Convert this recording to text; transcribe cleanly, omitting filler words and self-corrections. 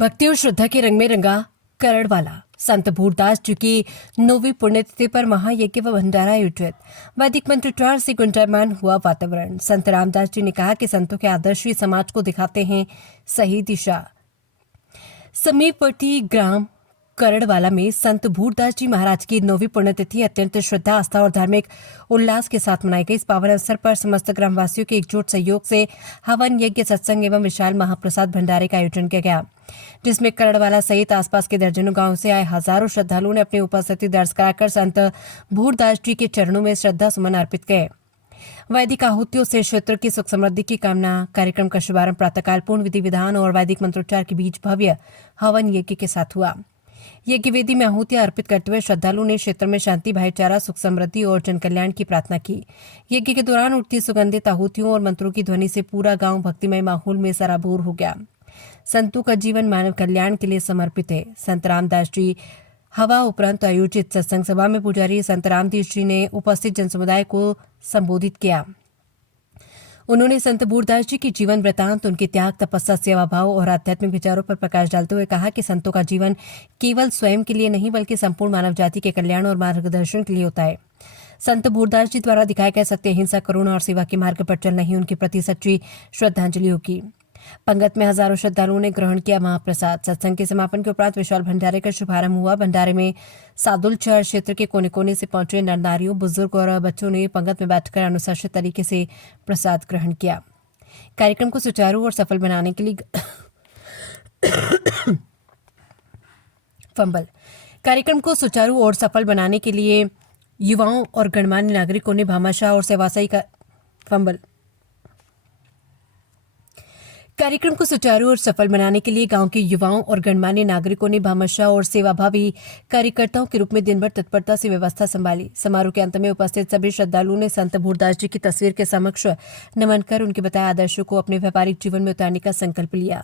भक्ति और श्रद्धा के रंग में रंगा करड़वाला। संत भूरदास जी की 9वीं पुण्यतिथि पर महायज्ञ व भंडारा आयोजित। वैदिक मंत्रोच्चार से गुंजायमान हुआ वातावरण। संत रामदास जी ने कहा कि संतों के आदर्श ही समाज को दिखाते हैं सही दिशा। समीपवर्ती ग्राम करड़वाला में संत भूरदास जी महाराज की 9वीं पुण्यतिथि अत्यंत श्रद्धा, आस्था और धार्मिक उल्लास के साथ मनाई गई। इस पावन अवसर पर समस्त ग्रामवासियों के एकजुट सहयोग से हवन यज्ञ, सत्संग एवं विशाल महाप्रसाद भंडारे का आयोजन किया गया, जिसमें करड़वाला सहित आसपास के दर्जनों गांवों से आए हजारों श्रद्धालुओं ने अपनी उपस्थिति दर्ज कराकर संत भूरदास जी के चरणों में श्रद्धा सुमन अर्पित किए। वैदिक आहुतियों से क्षेत्र की सुख समृद्धि की कामना। कार्यक्रम का शुभारंभ प्रातःकाल पूर्ण विधि विधान और वैदिक मंत्रोच्चार के बीच भव्य हवन यज्ञ के साथ हुआ। यज्ञ वेदी में आहुतियां अर्पित करते हुए श्रद्धालुओं ने क्षेत्र में शांति, भाईचारा, सुख समृद्धि और जन कल्याण की प्रार्थना की। यज्ञ के दौरान उठती सुगंधित आहुतियों और मंत्रों की ध्वनि से पूरा गांव भक्तिमय माहौल में सराबोर हो गया। संतों का जीवन मानव कल्याण के लिए समर्पित है। संत रामदास जी हवा उपरांत आयोजित सत्संग सभा में पुजारी संत रामदास जी ने उपस्थित जनसमुदाय को संबोधित किया। उन्होंने संत भूरदास जी के जीवन वृतांत, उनके त्याग, तपस्या, सेवा भाव और आध्यात्मिक विचारों पर प्रकाश डालते हुए कहा कि संतों का जीवन केवल स्वयं के लिए नहीं बल्कि संपूर्ण मानव जाति के कल्याण और मार्गदर्शन के लिए होता है। संत भूरदास जी द्वारा दिखाए गए सत्य, अहिंसा, करुणा और सेवा के मार्ग पर चलना ही उनके प्रति सच्ची श्रद्धांजलि होगी। पंगत में हजारों श्रद्धालुओं ने ग्रहण किया महाप्रसाद। सत्संग के समापन के उपरांत विशाल भंडारे का शुभारंभ हुआ। भंडारे में सादुलचर क्षेत्र के कोने कोने से पहुंचे नर नारियों, बुजुर्ग और बच्चों ने पंगत में बैठकर अनुशासित तरीके से प्रसाद ग्रहण किया। कार्यक्रम को सुचारू और सफल बनाने के लिए कार्यक्रम को सुचारू और सफल बनाने के लिए युवाओं और गणमान्य नागरिकों ने भामाशाह और सेवासाई का कार्यक्रम को सुचारू और सफल बनाने के लिए गांव के युवाओं और गणमान्य नागरिकों ने भामाशाह और सेवाभावी कार्यकर्ताओं के रूप में दिन भर तत्परता से व्यवस्था संभाली। समारोह के अंत में उपस्थित सभी श्रद्धालुओं ने संत भूरदास जी की तस्वीर के समक्ष नमन कर उनके बताए आदर्शों को अपने व्यापारिक जीवन में उतारने का संकल्प लिया।